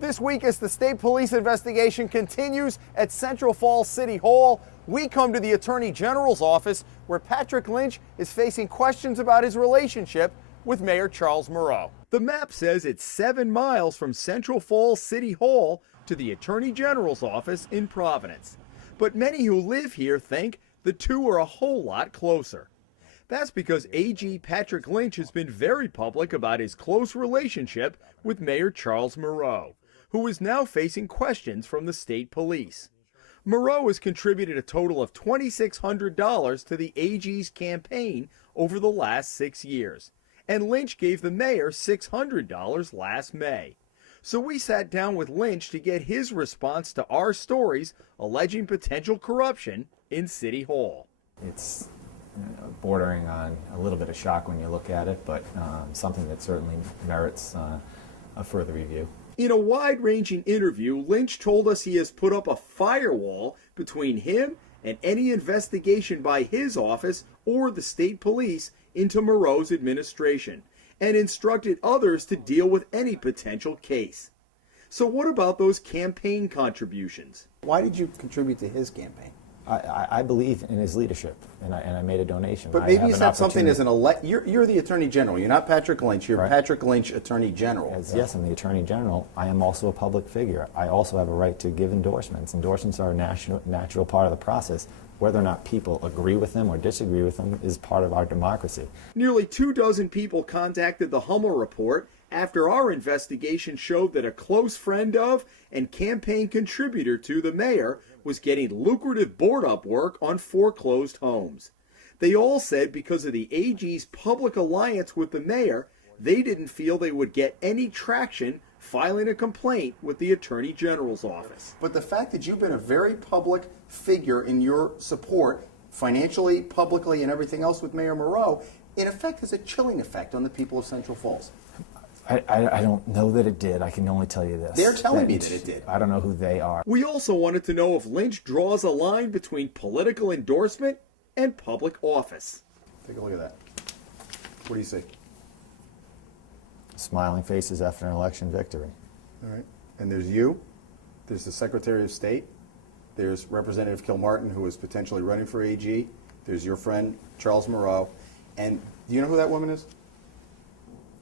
This week, as the state police investigation continues at Central Falls City Hall, we come to the Attorney General's office where Patrick Lynch is facing questions about his relationship with Mayor Charles Moreau. The map says it's 7 miles from Central Falls City Hall to the Attorney General's office in Providence. But many who live here think the two are a whole lot closer. That's because AG Patrick Lynch has been very public about his close relationship with Mayor Charles Moreau, who is now facing questions from the state police. Moreau has contributed a total of $2,600 to the AG's campaign over the last 6 years, and Lynch gave the mayor $600 last May. So we sat down with Lynch to get his response to our stories alleging potential corruption in City Hall. It's bordering on a little bit of shock when you look at it, but something that certainly merits a further review. In a wide-ranging interview, Lynch told us he has put up a firewall between him and any investigation by his office or the state police into Moreau's administration, and instructed others to deal with any potential case. So what about those campaign contributions? Why did you contribute to his campaign? I believe in his leadership, and I made a donation. But maybe it's not something as an elect. You're the Attorney General. You're not Patrick Lynch. You're right. Patrick Lynch, Attorney General. Yes, I'm the Attorney General. I am also a public figure. I also have a right to give endorsements. Endorsements are a natural part of the process. Whether or not people agree with them or disagree with them is part of our democracy. Nearly 24 people contacted the Hummel report after our investigation showed that a close friend of and campaign contributor to the mayor was getting lucrative board-up work on foreclosed homes. They all said because of the AG's public alliance with the mayor, they didn't feel they would get any traction filing a complaint with the Attorney General's office. But the fact that you've been a very public figure in your support, financially, publicly, and everything else with Mayor Moreau, in effect has a chilling effect on the people of Central Falls. I don't know that it did. I can only tell you this. They're telling me that it did. I don't know who they are. We also wanted to know if Lynch draws a line between political endorsement and public office. Take a look at that. What do you see? Smiling faces after an election victory. All right. And there's you. There's the Secretary of State. There's Representative Kilmartin, who is potentially running for AG. There's your friend, Charles Moreau. And do you know who that woman is?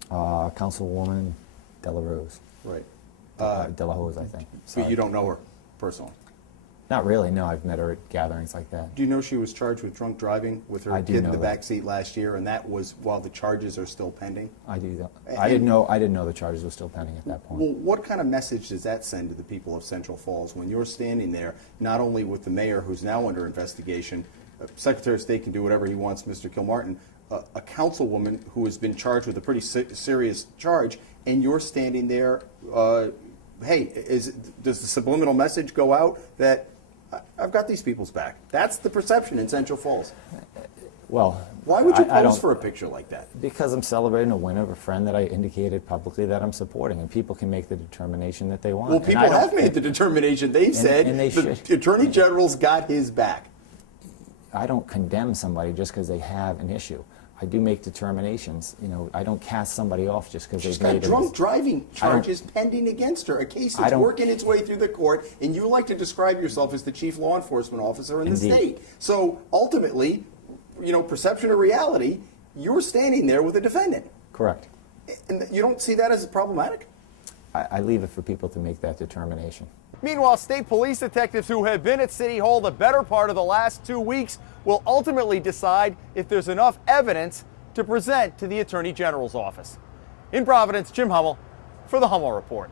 Councilwoman Dela Rose. Right. Dela Rose, I think. But you don't know her personally? Not really, no. I've met her at gatherings like that. Do you know she was charged with drunk driving with her kid in the back seat last year, and that was while the charges are still pending? I do know. I didn't know the charges were still pending at that point. Well, what kind of message does that send to the people of Central Falls when you're standing there, not only with the mayor, who's now under investigation, Secretary of State can do whatever he wants, Mr. Kilmartin, a councilwoman who has been charged with a pretty serious charge, and you're standing there, hey, does the subliminal message go out that I've got these people's back? That's the perception in Central Falls. Well, why would you pose for a picture like that? Because I'm celebrating a win of a friend that I indicated publicly that I'm supporting, and people can make the determination that they want. Well, people have made the determination. They've said and they the should. Attorney General's got his back. I don't condemn somebody just because they have an issue. I do make determinations. You know, I don't cast somebody off just because they've made She's got drunk driving charges pending against her, a case that's working its way through the court, and you like to describe yourself as the chief law enforcement officer in the state. So ultimately, you know, perception or reality, you're standing there with a defendant. Correct. And you don't see that as problematic? I leave it for people to make that determination. Meanwhile, state police detectives who have been at City Hall the better part of the last 2 weeks will ultimately decide if there's enough evidence to present to the Attorney General's office. In Providence, Jim Hummel for the Hummel Report.